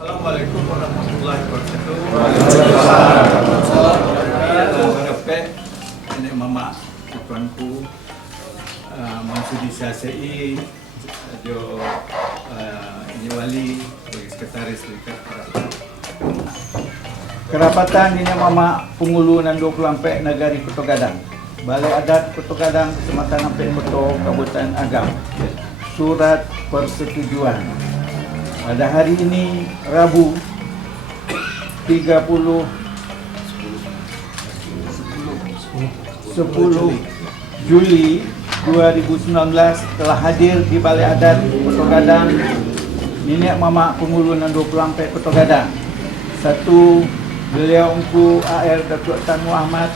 Assalamualaikum warahmatullahi wabarakatuh. Nenek mama tuanku Mansudi Syasei Jo ini wali sebagai sekretaris Serikat Kerapatan. Kerapatan ini mama Pengulu Nando Kelampe Negari Putu Gadang. Balai Adat Putu Gadang, Kecamatan Ampek Putu, Kabupaten Agam. Surat persetujuan. Pada hari ini Rabu 10 Juli 2019 telah hadir di Balai Adat Putu Gadang Nenek Mama Pengulu Nando Kelampe Putu Gadang. Satu, beliau Engku AR Datuk Tan Muhammad.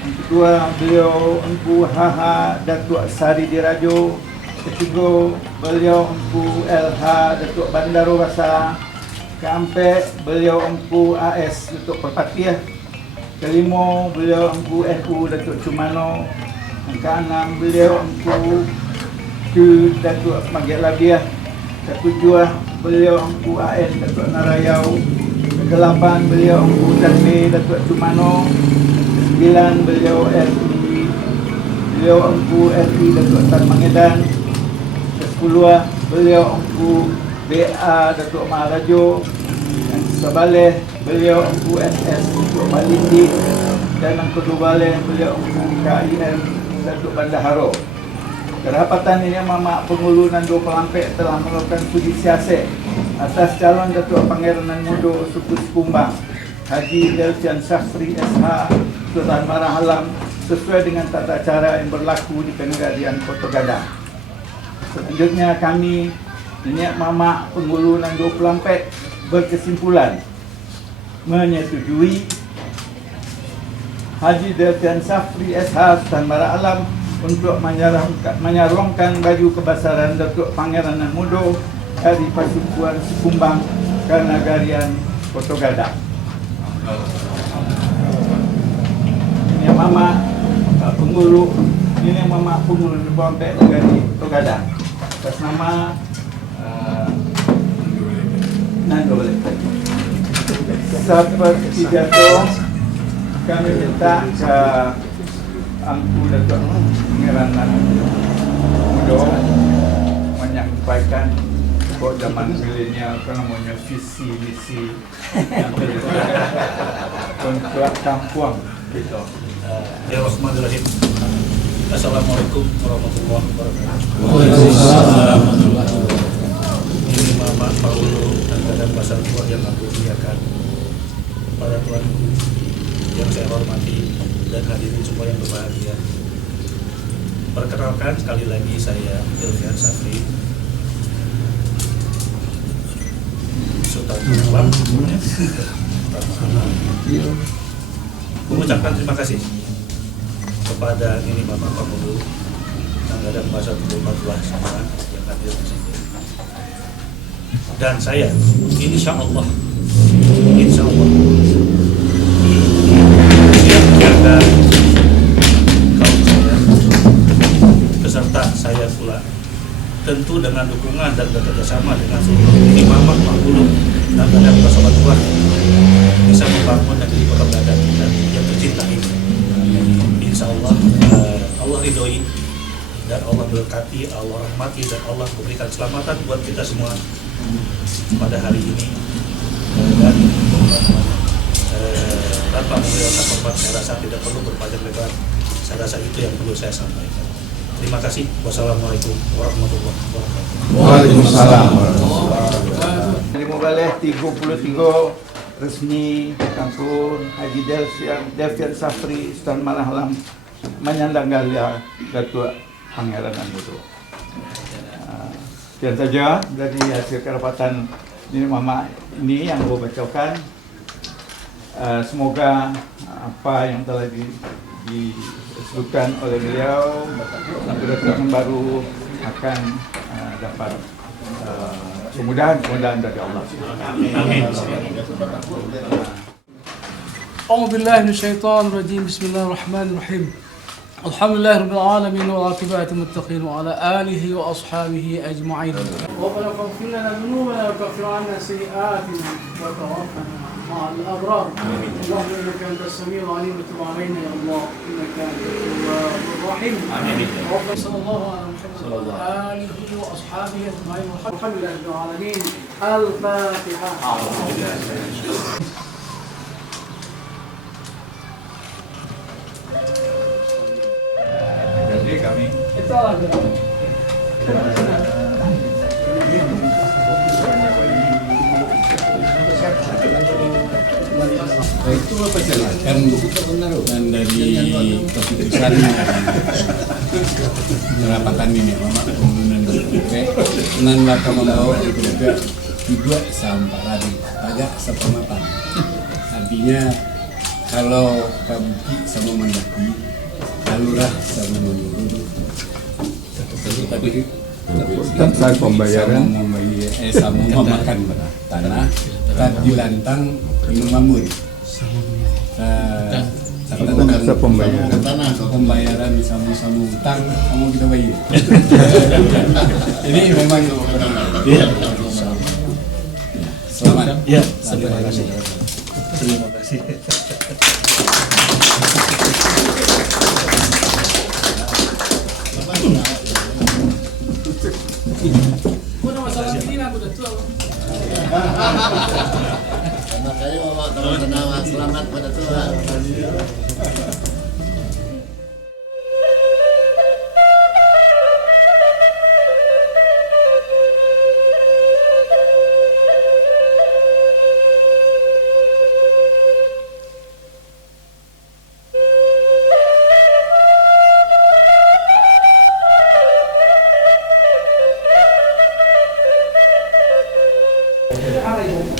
Kedua, beliau Engku HH Datuk Sari Dirajo. Ketiga, beliau Engku LH Datuk Bandaro Basa. Keempat, beliau Engku AS Datuk Perpatiah. Kelima, beliau Engku NU Datuk Cumano. Yang keenam, beliau Engku Q Datuk Magek Labiah. Ketujuh, beliau Engku AN Datuk Narayau. Kedelapan, beliau Engku Tanme Datuk Cumano. Kesembilan, beliau Engku RI Datuk Tan Mangedan. Ke-10, beliau Engku BA Datuk Maharajo. Yang ke-11, beliau Engku NS Datuk Malindi. Dan yang ke-12, beliau Engku KIM Datuk Bandaharo. Kerapatan ini Mama Pengulu Nando Kelampe telah melakukan studi siasat atas calon Datuk Pangeranan Mudo Suku Sekumbang Haji Delfian Safri SH Sultan Marah Alam sesuai dengan tata cara yang berlaku di Kenegarian Putu Gadang. Selanjutnya kami Nenek Mama Pengulu Nando Kelampe berkesimpulan menyetujui Haji Delfian Safri SH Sultan Marah Alam untuk menyarongkan baju kebesaran Datuk Pangeranan Mudo dari Pasukuan Sekumbang Kenegarian Putu Gadang. Ini Mama Pengulu, ini Mama Pengulu di Kelampe Negari Putu Gadang. Atas nama Nando seperti jatuh, kami minta ke Angku Datuk Pangeranan Mudo menyampaikan bahwa zaman milenial kan namanya visi misi yang untuk kampung gitu. Bismillahirrahmanirrahim. Assalamualaikum warahmatullahi wabarakatuh. Waalaikumsalam. Ini Mama Pengulu dan Gadang Pasar Tua yang aku muliakan, para tuanku yang saya hormati dan hadirin semua yang berbahagia. Perkenalkan sekali lagi, saya Delfian Safri Sultan Malam mengucapkan terima kasih kepada ini Bapak Pengulu dan Gadang Pasar Tua semua yang hadir di sini. Dan saya insya Allah siap jaga kaum saya beserta saya pula, tentu dengan dukungan dan bekerjasama dengan seluruh imam Pengulu dan Gadang Pasar Tua bisa membangun negeri Putu Gadang kita yang tercinta ini. Insya Allah Allah ridhoi dan Allah berkati, Allah rahmati dan Allah memberikan keselamatan buat kita semua pada hari ini. Dan tanpa menghilangkan tempat, saya rasa tidak perlu berpanjang lebar. Saya rasa itu yang perlu saya sampaikan. Terima kasih. Wassalamualaikum warahmatullahi wabarakatuh. Waalaikumsalam. Dari Mubaleh 33 resmi Kampung Haji Delfian Safri Sultan Marah Alam menyandang gelar Datuk Pangeranan Mudo. Sekian saja dari hasil kerapatan nenek mama ini yang gue bacakan. Semoga apa yang telah disebutkan oleh beliau yang baru akan dapat kemudahan dari Allah. Amin. أعوذ بالله من الشيطان الرجيم بسم الله الرحمن الرحيم الحمد لله رب العالمين والعاقبة للمتقين وعلى آله وأصحابه أجمعين ربنا فاغفر لنا ذنوبنا وكفر عنا سيئاتنا وتوفنا مع الأبرار اللهم إنك أنت السميع العليم وتب علينا يا الله إنك أنت التواب الرحيم ربنا صلى الله على محمد وعلى آله وأصحابه أجمعين والحمد لله رب العالمين الفاتحة. Jadi kami Itu aja. Itu persilakan dan dari keputusan merapatan ini Mama Pemulunan DPP nan bakal membawa DPP juga sampai agak sepemapan. Artinya kalau kabuki sama mendaki, alurah sama menurun. Tadi tentang pembayaran sama memakan tanah tadi lantang mamun masa pembayaran sama-sama utang kamu kita bayar. Ini memang selamat. Ya, terima kasih. Terima kasih. Kuna masalah Tina udah tua. Selamat ayo teman-teman, selamat pada Tuhan.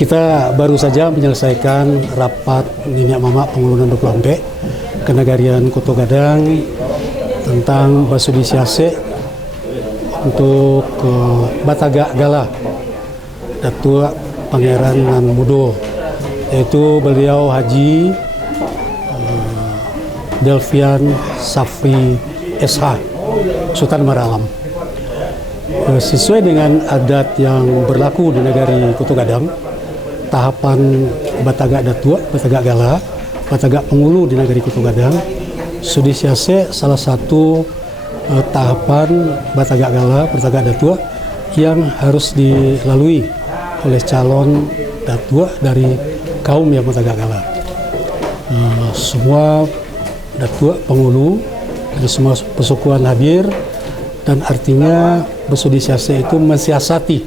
Kita baru saja menyelesaikan rapat Niniak Mama Pengulunan 20 Kenagarian Koto Gadang tentang Basudi Siase untuk Bataga Gala Datua Pangeran Nan Mudo, yaitu beliau Haji Delvian Safri SH Sultan Maralam. Sesuai dengan adat yang berlaku di negari Koto Gadang, tahapan Bataga Datua, Bataga Gala, Bataga Pengulu di negeri Koto Gadang, Sudi Siase salah satu tahapan Bataga Gala, Bataga Datua yang harus dilalui oleh calon Datua dari kaum yang Bataga Gala. Semua Datua Pengulu dari semua pesukuan hadir, dan artinya Basudi Siase itu mensiasati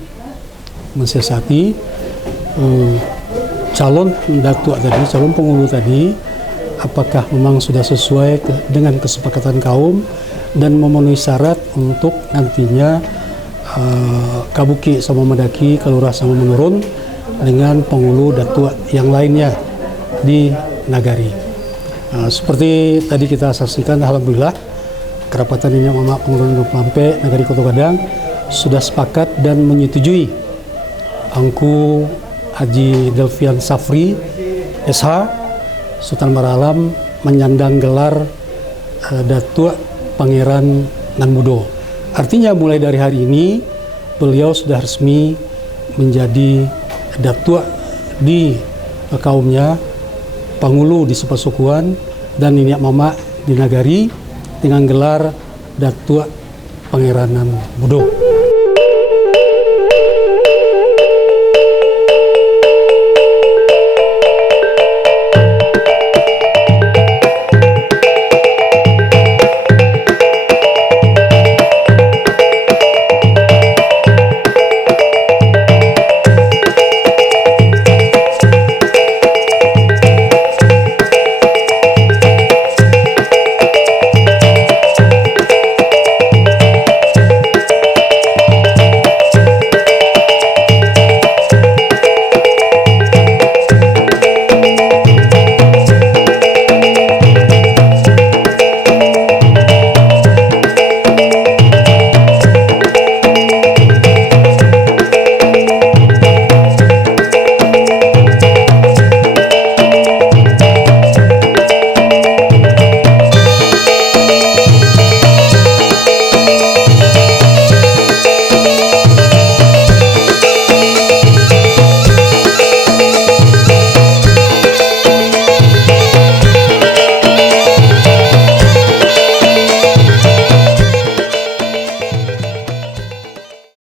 calon datua tadi, calon pengulu tadi, apakah memang sudah sesuai dengan kesepakatan kaum dan memenuhi syarat untuk nantinya kabuki sama mendaki, kalurah sama menurun dengan pengulu datua yang lainnya di nagari. Seperti tadi kita saksikan, alhamdulillah kerapatan ini Mama Pengulunan 20 Nagari Koto Gadang sudah sepakat dan menyetujui Angku Haji Delvian Safri SH Sultan Maralam menyandang gelar Datua Pangeran Nan Mudo. Artinya mulai dari hari ini beliau sudah resmi menjadi datua di kaumnya, pengulu di sepasukuan, dan Niniak Mama di nagari dengan gelar Datua Pangeran Nan Mudo.